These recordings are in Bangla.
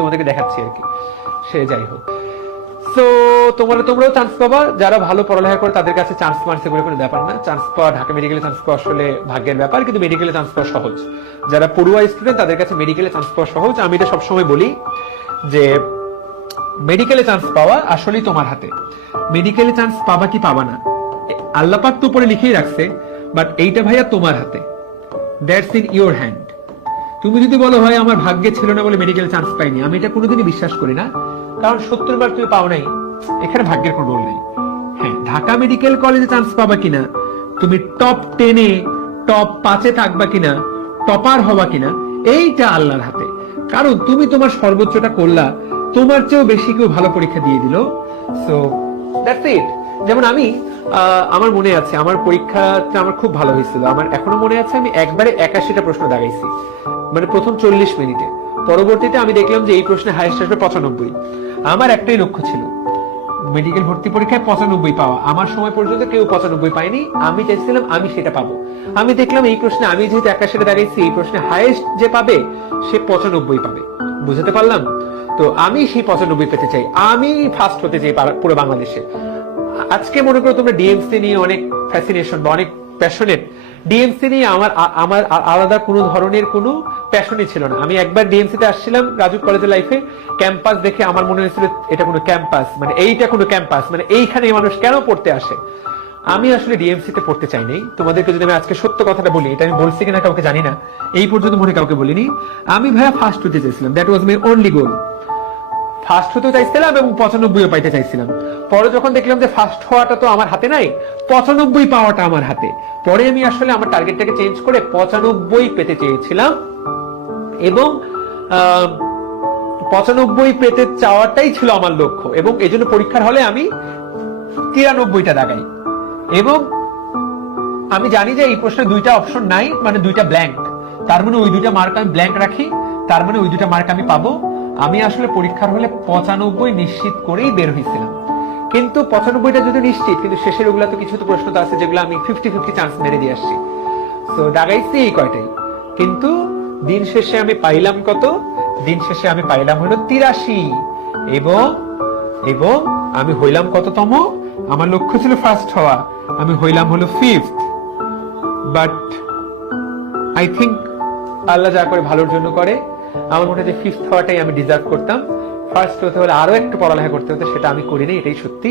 তোমাদেরকে দেখাচ্ছি আর কি। সে যাই হোক, তো তোমরাও চান্স পাবা। যারা ভালো পড়ালেখা করে তাদের কাছে চান্স মার্কস এগুলো কোনো ব্যাপার না। চান্স পাওয়া, ঢাকা মেডিকেলে চান্স পাওয়া আসলে ভাগ্যের ব্যাপার, কিন্তু মেডিকেলে চান্স পাওয়া সহজ। যারা পড়ুয়া স্টুডেন্ট তাদের কাছে মেডিকেলে চান্স পাওয়া সহজ। আমি এটা সবসময় বলি যে মেডিকেলে চান্স পাওয়া আসলেই তোমার হাতে। মেডিকেলে চান্স পাবা কি পাবা না আল্লাহ পাক তো উপরে লিখেই রাখছে, বাট এইটা ভাইয়া তোমার হাতে, দ্যাটস ইন ইওর হ্যান্ড। তুমি যদি বলো ভাই আমার ভাগ্যে ছিল না বলে মেডিকেল চান্স পাইনি, আমি এটা কোনোদিনই বিশ্বাস করি না। কারণ 70 বার তুমি পাও নাই, এখানে ভাগ্যের কোনো রোল নেই। হ্যাঁ, ঢাকা মেডিকেল কলেজে চান্স পাবা কিনা, তুমি টপ 10-এ টপ 5-এ থাকবা কিনা, টপার হবা কিনা, এইটা আল্লাহর হাতে। কারণ তুমি তোমার সর্বোচ্চটা করলা, তোমার চেয়েও বেশি কেউ ভালো পরীক্ষা দিয়ে দিল। সো দ্যাটস ইট। যেমন আমি আমার মনে আছে আমার পরীক্ষাটা আমার খুব ভালো হয়েছিল। আমার এখনো মনে আছে আমি একবারে 81টা প্রশ্ন দাগাইছি, মানে প্রথম 40 মিনিটে। পরবর্তীতে আমি দেখলাম যে এই প্রশ্নে হাইয়েস্ট আসবে 95। আমার একটাই লক্ষ্য ছিল মেডিকেল ভর্তি পরীক্ষায় 95 পাওয়া। আমার সময় পর্যন্ত কেউ 95 পায়নি, আমি চাইছিলাম আমি সেটা পাবো। আমি দেখলাম এই প্রশ্নে আমি যেহেতু 81টা দাগাইছি, এই প্রশ্নে হাইয়েস্ট যে পাবে সে 95 পাবে। বুঝতে পারলাম? তো আমি সেই 95 পেতে চাই, আমি ফার্স্ট হতে চাই পুরো বাংলাদেশে। আজকে মনে করো তোমরা ডিএমসি নিয়ে অনেক ফ্যাসিনেশন বা অনেক প্যাশনেট, ডিএমসি নিয়ে আমার আলাদা কোনো ধরনের কোনো প্যাশনই ছিল না। আমি একবার ডিএমসি তে আসছিলাম রাজু কলেজের লাইফে, ক্যাম্পাস দেখে আমার মনে হয়েছিল এটা কোনো ক্যাম্পাস, মানে এইটা কোনো ক্যাম্পাস, মানে এইখানে মানুষ কেন পড়তে আসে। আমি আসলে ডিএমসি তে পড়তে চাই নাই। তোমাদেরকে যদি আমি আজকে সত্য কথাটা বলি, এটা আমি বলছি কিনা কাউকে জানি না, এই পর্যন্ত মনে কাউকে বলিনি। আমি ভাইয়া ফার্স্ট হতে চাইছিলাম, that was my only goal. First হতে চাইছিলাম এবং 95 পাইতে চাইছিলাম। পরে যখন দেখলাম যে ফার্স্ট হওয়াটা তো আমার হাতে নাই, 95 পাওয়াটা আমার হাতে, পরে আমি আসলে আমার টার্গেটটাকে চেঞ্জ করে 95 পেতে চেয়েছিলাম। এবং 95 পেতে চাওয়াটাই ছিল আমার লক্ষ্য। এবং এই জন্য পরীক্ষার হলে আমি 93টা দাগাই। এবং আমি জানি যে এই প্রশ্নে 2টা অপশন নাই, মানে 2টা ব্ল্যাঙ্ক, তার মানে ওই 2টা মার্ক আমি ব্ল্যাঙ্ক রাখি, তার মানে ওই 2টা মার্ক আমি পাবো। আমি আসলে পরীক্ষার হলে 95 নিশ্চিত করেই বের হয়েছিলাম। কিন্তু 95টা যদি নিশ্চিত, কিন্তু শেষের ওগুলা তো কিছু তো প্রশ্ন তো আছে যেগুলো আমি 50-50 চান্স মেরে দিয়ে আসছি। তো দাগাইছি এই কয়টাই। কিন্তু দিন শেষে আমি পাইলাম কত? দিন শেষে আমি পাইলাম হলো 83। এবং আমি হইলাম কততম? আমার লক্ষ্য ছিল ফার্স্ট হওয়া, আমি হইলাম হলো 5th। বাট আই থিঙ্ক আল্লাহ যা করে ভালোর জন্য করে। আমার মনে হয় যে 5th হওয়াটাই আমি ডিজার্ভ করতাম। ফার্স্ট হতে হলে আরো একটু পড়ালেখা করতে হতো, সেটা আমি করিনি, এটাই সত্যি।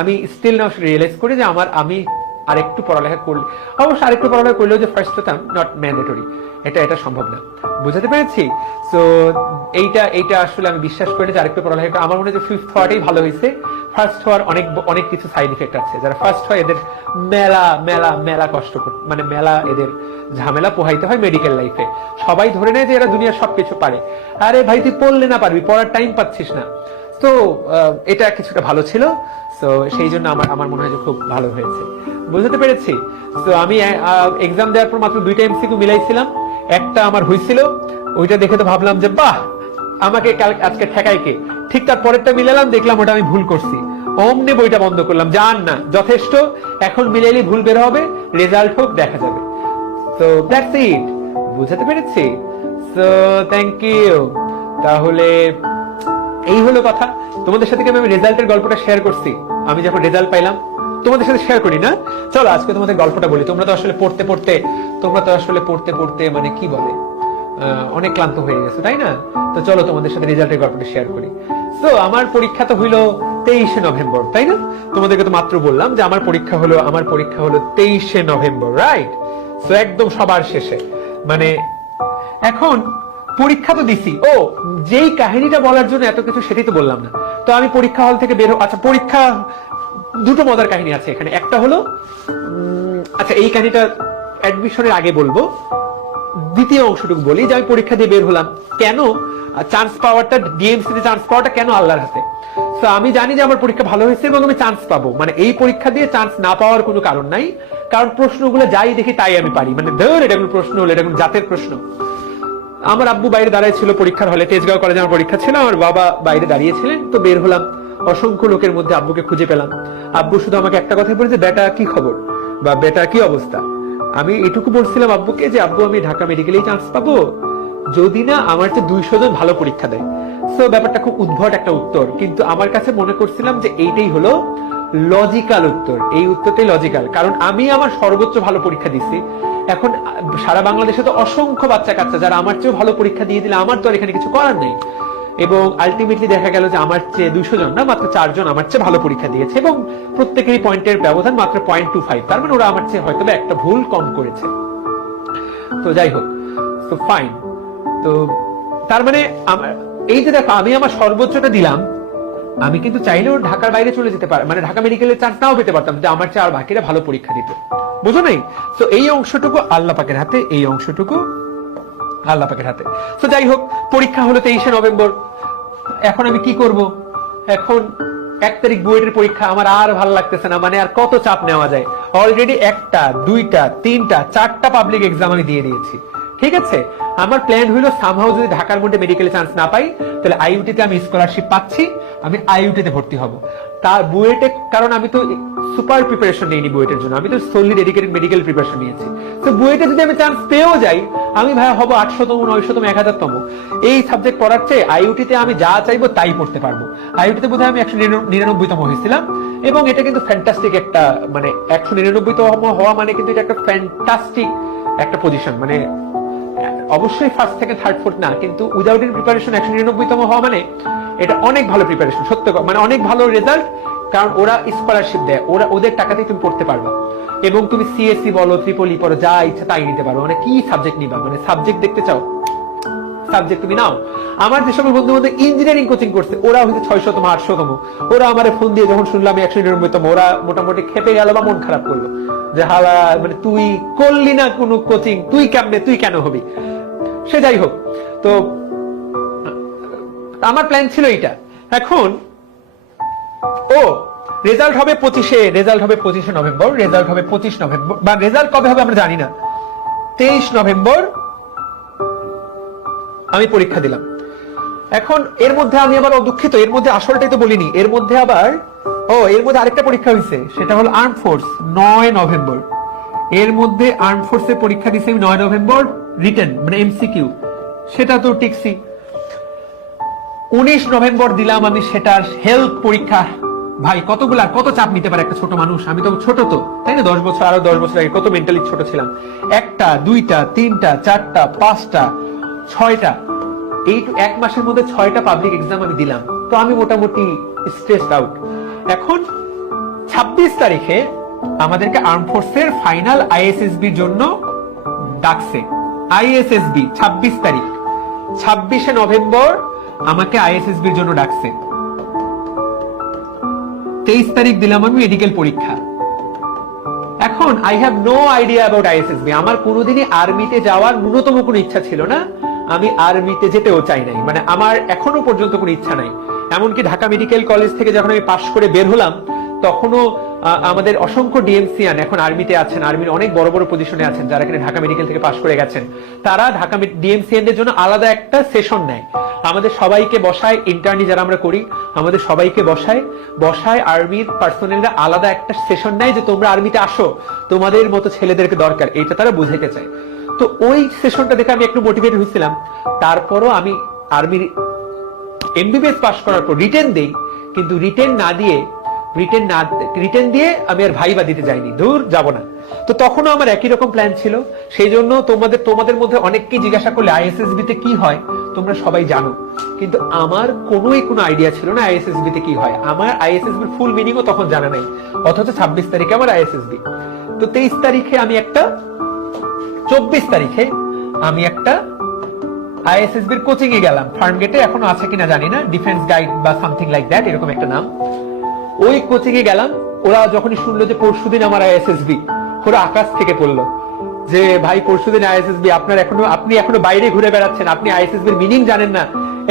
আমি স্টিল নাও রিয়েলাইজ করি যে আমি আরেকটু পড়ালেখা করলে, অবশ্য আরেকটু পড়ালেখা করলেও যে ফার্স্ট হতাম, নট ম্যান্ডেটরি, এটা সম্ভব না। বুঝাতে পেরেছি? সো এইটা আসলে আমি বিশ্বাস করি যে আরেকটু পড়ালেখা, আমার মনে হয় যে 5th হওয়াটাই ভালো হয়েছে। ফার্স্ট হওয়ার অনেক কিছু সাইড ইফেক্ট আছে। যারা ফার্স্ট হয় এদের মেলা কষ্ট, মানে মেলা এদের ঝামেলা পোহাইতে হয় মেডিকেল লাইফে। সবাই ধরে নেয় যে এরা দুনিয়ার সবকিছু পারে। আরে ভাই তুই পড়লে না পারবি, পড়ার টাইম পাচ্ছিস না। তো এটা কিছুটা ভালো ছিল। তো সেই জন্য আমার মনে হয় যে খুব ভালো হয়েছে। বুঝতে পেরেছি? তো আমি এক্সাম দেওয়ার পর মাত্র 2টা এমসিকিউ মিলাইছিলাম, একটা আমার হয়েছিল, ওইটা দেখে তো ভাবলাম যে বাহ, আমাকে আজকে ঠেকাই কে। ঠিক তার পরেরটা মিলালাম, দেখলাম ওটা আমি ভুল করছি, অমনে বইটা বন্ধ করলাম, জান না যথেষ্ট, এখন মিলাইলে ভুল বের হবে, রেজাল্ট হোক দেখা যাবে। So that's it. বুঝতে পেরেছি? So thank you. তাহলে এই হলো কথা। তোমাদের সাথে কি আমি রেজাল্টের গল্পটা শেয়ার করছি? আমি যখন রেজাল্ট পাইলাম তোমাদের সাথে শেয়ার করি না? চলো আজকে তোমাদের গল্পটা বলি। তোমরা তো আসলে পড়তে পড়তে মানে কি বলে অনেক ক্লান্ত হয়ে গেছে, তাই না? তো চলো তোমাদের সাথে রেজাল্টের গল্পটা শেয়ার করি। তো আমার পরীক্ষা তো হইলো 23শে নভেম্বর, তাই না? তোমাদেরকে তো মাত্র বললাম যে আমার পরীক্ষা হলো 23শে নভেম্বর, রাইট? তো একদম সবার শেষে, মানে এখন পরীক্ষা তো দিছি। ও, যেই কাহিনীটা বলার জন্য এত কিছু সেটাই তো বললাম না। তো আমি পরীক্ষা হল থেকে বের, আচ্ছা পরীক্ষা, দুটো মজার কাহিনী আছে এখানে। একটা হলো, আচ্ছা এই কাহিনীটা অ্যাডমিশনের আগে বলবো। দ্বিতীয় অংশটুকু বলি যে আমি পরীক্ষা দিয়ে বের হলাম, কেন চান্স পাওয়াটা, ডিএমসি তে চান্স পাওয়াটা কেন আল্লাহর হাতে। তো আমি জানি যে আমার পরীক্ষা ভালো হয়েছে এবং আমি চান্স পাবো, মানে এই পরীক্ষা দিয়ে চান্স না পাওয়ার কোনো কারণ নাই। কারণ প্রশ্নগুলো যাই দেখি তাই আমি পারি, মানে ধর এটা কোনো প্রশ্ন হলো, এটা কোনো জাতের প্রশ্ন। আমার আব্বু বাইরে দাঁড়ায় ছিল পরীক্ষার হলে, তেজগাঁও কলেজে আমার পরীক্ষা ছিল, আমার বাবা বাইরে দাঁড়িয়েছিলেন। তো বের হলাম, অসংখ্য লোকের মধ্যে আব্বুকে খুঁজে পেলাম। আব্বু শুধু আমাকে একটা কথাই বলেছে, বেটা কি খবর বা বেটা কি অবস্থা। আমি এটুকু বলছিলাম আব্বুকে যে আব্বু আমি ঢাকা মেডিকেলেই চান্স পাবো। যদি না আমার চেয়ে 200 জন ভালো পরীক্ষা দেয়। সো ব্যাপারটা খুব উদ্ভট একটা উত্তর, কিন্তু আমার কাছে মনে করছিলাম যে এইটাই হলো লজিক্যাল উত্তর, এই উত্তরটাই লজিক্যাল, কারণ আমি আমার সর্বোচ্চ ভালো পরীক্ষা দিচ্ছি। এখন সারা বাংলাদেশে তো অসংখ্য বাচ্চা কাচ্চা যারা আমার চেয়েও ভালো পরীক্ষা দিয়ে দিলে আমার তো আর এখানে কিছু করার নেই। এবং আলটিমেটলি দেখা গেল যে আমার চেয়ে 200 জন না, মাত্র 4 জন আমার চেয়ে ভালো পরীক্ষা দিয়েছে, এবং প্রত্যেকেরই পয়েন্টের ব্যবধান মাত্র 0.25। তার মানে ওরা আমার চেয়ে হয়তো একটা ভুল কম করেছে। তো যাই হোক, তো ফাইন। তো তার মানে এই যে দেখো, আমি আমার সর্বোচ্চটা দিলাম, আমি কিন্তু চাইলেও ঢাকার বাইরে চলে যেতে পারি, মানে ঢাকা মেডিকেলের চান্স নাও পেতে পারতাম, যে আমার চেয়ে আর বাকিরা ভালো পরীক্ষা দিত, বুঝো নাই? তো এই অংশটুকু আল্লাহ পাকের হাতে, এই অংশটুকু আল্লাহ পাকের হাতে। তো যাই হোক, পরীক্ষা হলো 23শে নভেম্বর। এখন আমি কি করব? এখন 1 তারিখ বুয়েটের পরীক্ষা, আমার আর ভালো লাগতেছে না, মানে আর কত চাপ নেওয়া যায়। অলরেডি 1টা 2টা 3টা 4টা পাবলিক এক্সাম আমি দিয়ে দিয়েছি, ঠিক আছে? আমার প্ল্যান হলো সামহাউ যদি ঢাকার মধ্যে মেডিকেলে চান্স না পাই, তাহলে আইইউটিতে আমি স্কলারশিপ পাচ্ছি, আমি আইইউটিতে ভর্তি হব। তার বুয়েটে, কারণ আমি তো সুপার প্রিপারেশন নিইনি বুয়েটের জন্য, আমি তো সোনলি ডেডিকেটেড মেডিকেল প্রিপারেশন নিয়েছি। তো বুয়েটে যদি আমি চান্স পেয়েও যাই, আমি ভাই হব 800তম 900তম 1000তম। এই সাবজেক্ট পড়ার চেয়ে আইইউটিতে আমি যা চাইবো তাই পড়তে পারবো। আইইউটিতে বোধহয় আমি 199তম হয়েছিলাম, এবং এটা কিন্তু ফ্যান্টাস্টিক একটা, মানে 199তম হওয়া মানে কিন্তু এটা একটা ফ্যান্টাস্টিক একটা পজিশন, মানে অবশ্যই ফার্স্ট থেকে থার্ড ফোর্থ না, কিন্তু উইদাউট ইন প্রিপারেশন 199তম হওয়া মানে এটা অনেক ভালো প্রিপারেশন, সত্য মানে অনেক ভালো রেজাল্ট। কারণ ওরা স্কলারশিপ দেয়, ওদের টাকাতেই তুমি পড়তে পারবা, এবং তুমি সিএসসি বলো, ট্রিপলি পড়ো, যা ইচ্ছা তাই নিতে পারো। মানে কি সাবজেক্ট নিবা, মানে সাবজেক্ট দেখতে চাও, সাবজেক্ট তুমি নাও। আমার যে সকল বন্ধু বান্ধব ইঞ্জিনিয়ারিং কোচিং করছে, ওরা হচ্ছে 600তম 800তম, ওরা আমার ফোন দিয়ে যখন শুনলাম 199তম, ওরা মোটামুটি খেপে গেল বা মন খারাপ করলো, যে হালা মানে তুই করলি না কোনো কোচিং, তুই কেমনে, তুই কেন হবি? সে যাই হোক, তো আমার প্ল্যান ছিল এইটা। এখন রেজাল্ট হবে 25শে, রেজাল্ট হবে 25শে নভেম্বর, রেজাল্ট হবে 25 নভেম্বর, বা রেজাল্ট কবে হবে আমরা জানি না। 23 নভেম্বর আমি পরীক্ষা দিলাম। এখন এর মধ্যে আমি আবার দুঃখিত, এর মধ্যে আসলটাই তো বলিনি, এর মধ্যে আবার এর মধ্যে আরেকটা পরীক্ষা হয়েছে, সেটা হলো আর্ম ফোর্স, 9 নভেম্বর। এর মধ্যে আর্ম ফোর্সের পরীক্ষা দিয়েছি আমি 9 নভেম্বর, রিটেন মানে এমসিকিউ, সেটা তো টিকছি। 19 নভেম্বর দিলাম আমি সেটার হেলথ পরীক্ষা। ভাই কত চাপ নিতে পারে একটা ছোট মানুষ? আমি তো ছোট, তো তাই না, 10 বছর, আরো 10 বছর আগে কত মেন্টালি ছোট ছিলাম। 1টা 2টা 3টা 4টা 5টা 6টা, এই 1 মাসের মধ্যে 6টা পাবলিক এক্সাম আমি দিলাম। তো আমি মোটামুটি স্ট্রেসড আউট। এখন 26 তারিখে আমাদেরকে আর্ম ফোর্সের ফাইনাল আইএসএসবির জন্য ডাকছে। আইএসএসবি 26 তারিখ, 26শে নভেম্বর আমাকে আইএসএসবির জন্য ডাকছে। 23 তারিখ দিলাম আমি মেডিকেল পরীক্ষা। এখন I have no idea about ISSB. আমার কোনোদিনই আর্মিতে যাওয়ার ন্যূনতম কোনো ইচ্ছা ছিল না, আমি আর্মিতে যেতেও চাই নাই, মানে আমার এখনো পর্যন্ত কোনো ইচ্ছা নাই। এমনকি ঢাকা মেডিকেল কলেজ থেকে যখন আমি পাশ করে বের হলাম, তখনও আমাদের অসংখ্য ডিএমসিয়ান এখন আর্মিতে আছেন, আর্মির অনেক বড় বড় পজিশনে আছেন, যারা কিনা ঢাকা মেডিকেল থেকে পাশ করে গেছেন। তারা ঢাকা ডিএমসিয়ানদের জন্য আলাদা একটা সেশন নেয়, আমাদের সবাইকে বসায়, ইন্টার্নি যারা আমরা করি আমাদের সবাইকে বসায় আর্মির পার্সোনেলরা আলাদা একটা সেশন নেয়, যে তোমরা আর্মিতে আসো, তোমাদের মতো ছেলেদেরকে দরকার, এটা তারা বুঝাইতে চায়। তো ওই সেশনটা দেখে আমি একটু মোটিভেট হয়েছিলাম। তারপরও আমি আর্মির এমবিবিএস পাস করার পর রিটেন দেই, কিন্তু রিটেন দিয়ে আমি আর ভাইবা দিতে যাইনি, দূর যাব না। তো তখনও আমার একই রকম প্ল্যান ছিল। সেই জন্য তোমাদের মধ্যে অনেককেই জিজ্ঞাসা করলে আইএসএসবি তে কি হয়, তোমরা সবাই জানো, কিন্তু আমার কোনো আইডিয়া ছিল না আইএসএসবি তে কি হয়। আমার আইএসএসবি এর ফুল মিনিংও তখন জানা নাই, অথচ 26 তারিখে আমার আইএসএসবি। তো 23 তারিখে আমি একটা, 24 তারিখে আমি একটা আইএসএসবির কোচিং এ গেলাম, ফার্ম গেটে, এখনো আছে কিনা জানি না, ডিফেন্স গাইড বা সামথিং লাইক দ্যাট, এরকম একটা নাম। ওই কোচিং এ গেলাম। ওরা যখনই শুনলো যে পরশুদিন আমার আইএসএসবি, ওরা আকাশ থেকে পড়লো যে ভাই পরশুদিন আইএসএসবি, আপনি এখনো বাইরে ঘুরে বেড়াচ্ছেন, আপনি আইএসএসবির মিনিং জানেন না।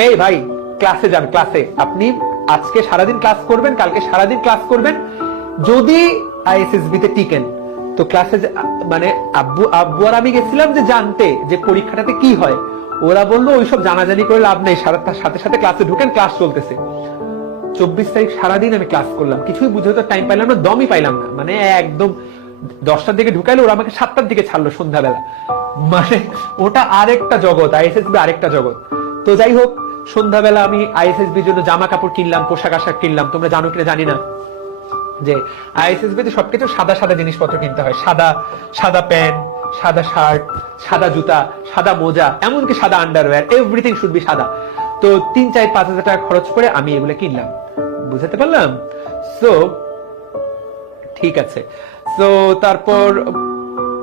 এই ভাই ক্লাসে যান, ক্লাসে আপনি আজকে সারাদিন ক্লাস করবেন, কালকে সারাদিন ক্লাস করবেন, যদি আইএসএসবি তে টিকেন তো ক্লাসে। মানে আব্বু আর আমি গেছিলাম যে জানতে যে পরীক্ষাটাতে কি হয়। ওরা বললো ওইসব জানাজানি করে লাভ নেই, সাথে সাথে ক্লাসে ঢুকেন, ক্লাস চলতেছে। 24 তারিখ সারাদিন আমি ক্লাস করলাম, কিছুই বুঝে তো টাইম পাইলাম না, দমই পাইলাম না, মানে একদম 10টার দিকে ঢুকাইলো, ওরা আমাকে 7টার দিকে ছাড়লো সন্ধ্যাবেলা। মানে ওটা আরেকটা জগৎ, আইএসএসবি আরেকটা জগৎ। তো যাই হোক, সন্ধ্যাবেলা আমি আইএসএসবির জন্য জামা কাপড় কিনলাম, পোশাক আশাক কিনলাম। তোমরা জানো কিনা জানি না যে আইএসএসবি তে সবকিছু সাদা সাদা জিনিসপত্র কিনতে হয়, সাদা সাদা প্যান্ট, সাদা শার্ট, সাদা জুতা, সাদা মোজা, এমনকি সাদা আন্ডারওয়্যার, এভরিথিং শুড বি সাদা। তো 3-4-5 হাজার টাকা খরচ করে আমি এগুলো কিনলাম। বুঝতে পারলাম? সো ঠিক আছে। সো তারপর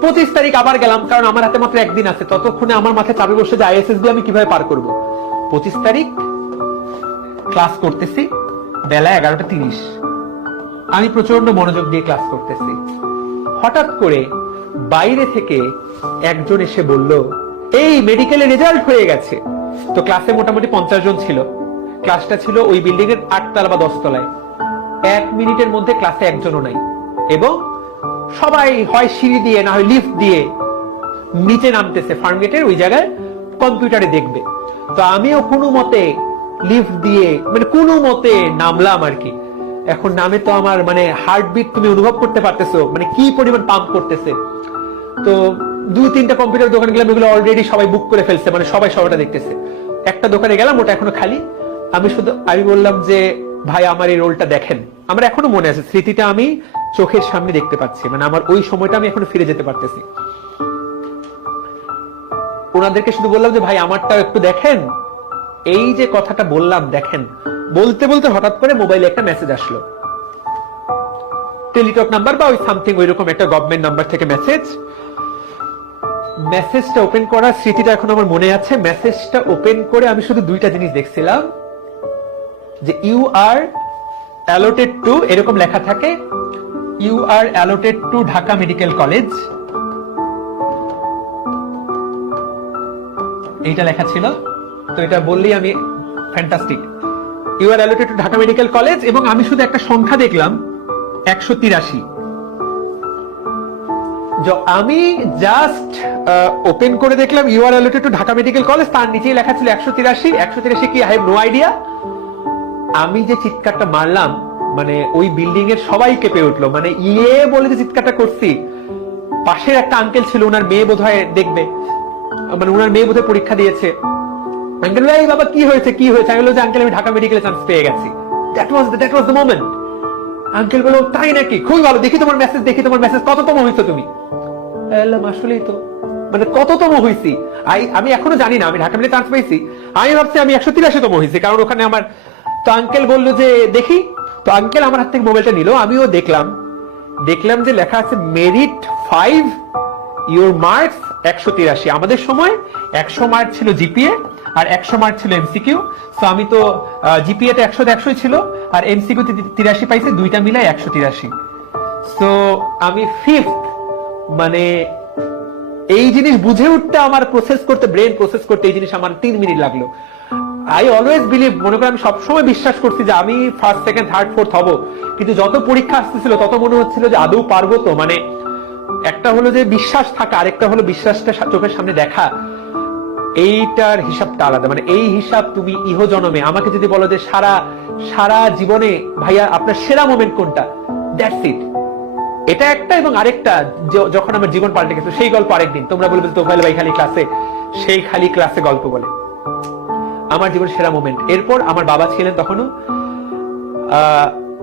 25 তারিখ আবার গেলাম, কারণ আমার হাতে মাত্র একদিন আছে। ততক্ষণে আমার মাথায় চাপে বসে যে আইএসএসবি আমি কিভাবে পার করব। 25 তারিখ ক্লাস করতেছি, বেলা 11:30। আমি প্রচন্ড মনোযোগ দিয়ে ক্লাস করতেছি। হঠাৎ করে বাইরে থেকে একজন এসে বলল, এই মেডিকেলের রেজাল্ট হয়ে গেছে। তো ক্লাসে মোটামুটি 50 জন ছিল। ক্লাসটা ছিল ওই বিল্ডিং এর 8 তলা বা 10 তলায়। 1 মিনিটের মধ্যে ক্লাসে একজনও নাই, এবং সবাই হয় সিঁড়ি দিয়ে না হয় লিফট দিয়ে নিচে নামতেছে ফার্মগেটের ওই জায়গায়, কম্পিউটারে দেখবে। তো আমিও কোনো মতে লিফট দিয়ে মানে কোনো মতে নামলাম আর কি। এখন নামে তো আমার মানে হার্টবিট তুমি অনুভব করতে পারতেছো, মানে কি পরিমাণ পাম্প করতেছে। তো 2-3টা কম্পিউটার দোকান গেলাম, এগুলো অলরেডি সবাই বুক করে ফেলছে, মানে সবাই সবাইটা দেখতেছে। একটা দোকানে গেলাম, ওটা এখনো খালি। আমি বললাম যে ভাই আমার এই রোলটা দেখেন। আমার এখনো মনে আছে, স্মৃতিটা আমি চোখের সামনে দেখতে পাচ্ছি, মানে আমার ওই সময়টা আমি এখনো ফিরে যেতে পারতেছি। ওনাদেরকে শুধু বললাম যে ভাই আমারটা একটু দেখেন। এই যে কথাটা বললাম দেখেন, বলতে বলতে হঠাৎ করে মোবাইলে একটা মেসেজ আসলো, টেলিটক নাম্বার বা ওই সামথিং ওই রকম একটা গভর্নমেন্ট নাম্বার থেকে মেসেজ। মেসেজটা ওপেন করার স্মৃতিটা এখন আমার মনে আছে। মেসেজটা ওপেন করে আমি শুধু 2টা জিনিস দেখছিলাম, যে ইউ আর অ্যালোটেড টু, এরকম লেখা থাকে, you are allotted to Dhaka medical college, এইটা লেখা ছিল। তো এটা বললেই আমি fantastic, you are allotted to Dhaka medical college. এবং আমি শুধু একটা সংখ্যা দেখলাম, 183। আমি জাস্ট ওপেন করে দেখলাম you are allotted to Dhaka medical college, তার নিচেই লেখা ছিল 183। 183 কি? I have no idea. আমি যে চিৎকারটা মারলাম, মানে ওই বিল্ডিং এর সবাই কেঁপে উঠলো, মানে ইয়ে বলে যে চিৎকারটা করছি। পাশের একটা আঙ্কেল ছিল, ওনার মেয়ে বোধহয় দেখবে, মানে ওনার মেয়ে বোধহয় পরীক্ষা দিয়েছে। আঙ্কেল এই বাবা কি হয়েছে কি হয়েছে? আমি বললাম যে আঙ্কেল আমি ঢাকা মেডিকেলে চান্স পেয়ে গেছি। That was the moment. Uncle বলল তাই নাকি? খুবই ভালো, দেখি তোমার মেসেজ, দেখি তোমার মেসেজ, কততম হইছো তুমি? আসলেই তো, মানে কততম হইছি আমি এখনো জানি না। আমি ঢাকা মেডিকেলে চান্স পেয়েছি, আমি ভাবছি আমি 183তম হইছি, কারণ ওখানে আমার। তো আঙ্কেল বললো যে দেখি। তো আঙ্কেল আমার হাত থেকে মোবাইলটা নিল, আমিও দেখলাম যে লেখা আছে মেরিট 5, ইউর মার্কস 183। আমাদের সময় 100 মার্ক ছিল জিপিএ আর 100 মার্ক ছিল এমসিকিউ। তো আমি তো জিপিএ তে 100 ছিল আর এমসিকিউ তে 83 পাইছি, দুইটা মিলাই 183। সো আমি 5th। মানে এই জিনিস বুঝে উঠতে আমার ব্রেন প্রসেস করতে এই জিনিস আমার 3 মিনিট লাগলো। আই অলওয়েজ বিলিভ, মনে করি আমি সবসময় বিশ্বাস করছি যে আমি ফার্স্ট, সেকেন্ড, থার্ড, ফোর্থ হব। কিন্তু যত পরীক্ষা আসতেছিল তত মনে হচ্ছিল যে আদৌ পারবো তো। মানে একটা হলো যে বিশ্বাস থাকা, আরেকটা হলো বিশ্বাসটা চোখের সামনে দেখা। এইটার হিসাবটা আলাদা। মানে এই হিসাব তুমি ইহ জনমে আমাকে যদি বলো যে সারা জীবনে ভাইয়া আপনার সেরা মোমেন্ট কোনটা, দ্যাটস ইট। এটা একটা। এবং আরেকটা, যখন আমার জীবন পাল্টে গেছে, সেই গল্প আরেকদিন। তোমরা বলবে তোফাইল ভাই খালি ক্লাসে গল্প বলে। আমার জীবন সেরা মোমেন্ট। এরপর আমার বাবা ছিলেন তখনও,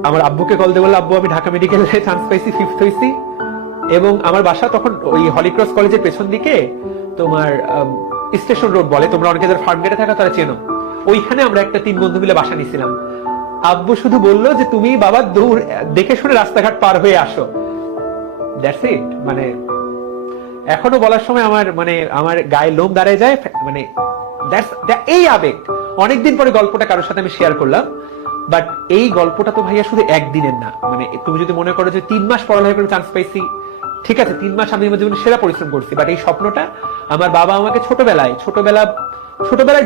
আমার আব্বুকে কল দিয়ে বলল আব্বু আমি ঢাকা মেডিকেলে চান্স পাইছি, 5th হইছি। এবং আমার বাসা তখন ওই হলিক্রস কলেজের পেছন দিকে, তোমার স্টেশন রোড বলে, তোমরা অনেকে যারা ফার্ম গেটে থাকা তারা চেনো। ওইখানে আমরা একটা 3 বন্ধু মিলে বাসা নিছিলাম। আব্বু শুধু বললো যে তুমি বাবা দূর দেখে শুনে রাস্তাঘাট পার হয়ে আসো, দ্যাটস ইট। মানে এখনো বলার সময় আমার গায়ে লোম দাঁড়িয়ে যায়। মানে এই আবেগ। অনেকদিন পরে গল্পটা কারোর সাথে আমি শেয়ার করলাম, বাট এই গল্পটা তো ভাইয়া শুধু একদিনের না। মানে তুমি যদি মনে করো যে 3 মাস পড়ালেখা করে চান্স পাইছি, ঠিক আছে, 3 মাস আমি আমার জীবনে সেরা পরিশ্রম করছি, বাট এই স্বপ্নটা আমার বাবা আমাকে ছোটবেলায়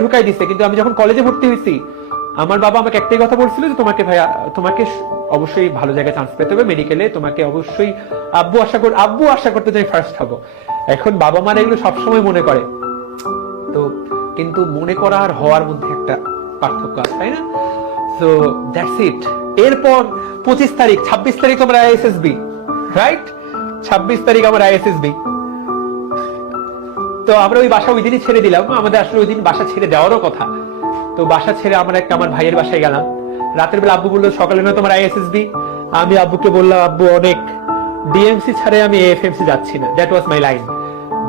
ঢুকাই দিচ্ছে। কিন্তু আমি যখন কলেজে ভর্তি হয়েছি, আমার বাবা আমাকে একটাই কথা বলছিল যে তোমাকে অবশ্যই ভালো জায়গায় চান্স পেতে হবে মেডিকেলে, তোমাকে অবশ্যই। আব্বু আশা করতে যে ফার্স্ট হবো। এখন বাবা মারা এগুলো সবসময় মনে করে তো, কিন্তু মনে করা আর হওয়ার মধ্যে একটা পার্থক্য আছে, তাই না? সো দ্যাটস ইট। এরপর 25 তারিখ 26 তারিখ তোমরা আইএসএসবি, রাইট? 26 তারিখ আমার আইএসএসবি। তো আমরা ওই বাসা ওই দিনই ছেড়ে দিলাম, আমাদের আসলে ওই দিন বাসা ছেড়ে দেওয়ারও কথা। তো বাসা ছেড়ে আমরা আমার ভাইয়ের বাসায় গেলাম। রাতের বেলা আব্বু বললো সকালে না তোমার আইএসএসবি। আমি আব্বুকে বললাম আব্বু অনেক, ডিএমসি ছাড়ে আমি এএফএমসি যাচ্ছি না। That was my line.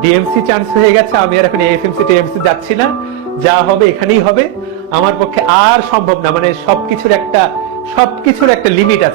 DMC chance হয়ে গেছে, আমি আর এখন এএফএমসি টিএমসি যাচ্ছি না, যা হবে এখানেই হবে। আমার পক্ষে আর সম্ভব না, মানে সবকিছুর একটা লিমিট আছে।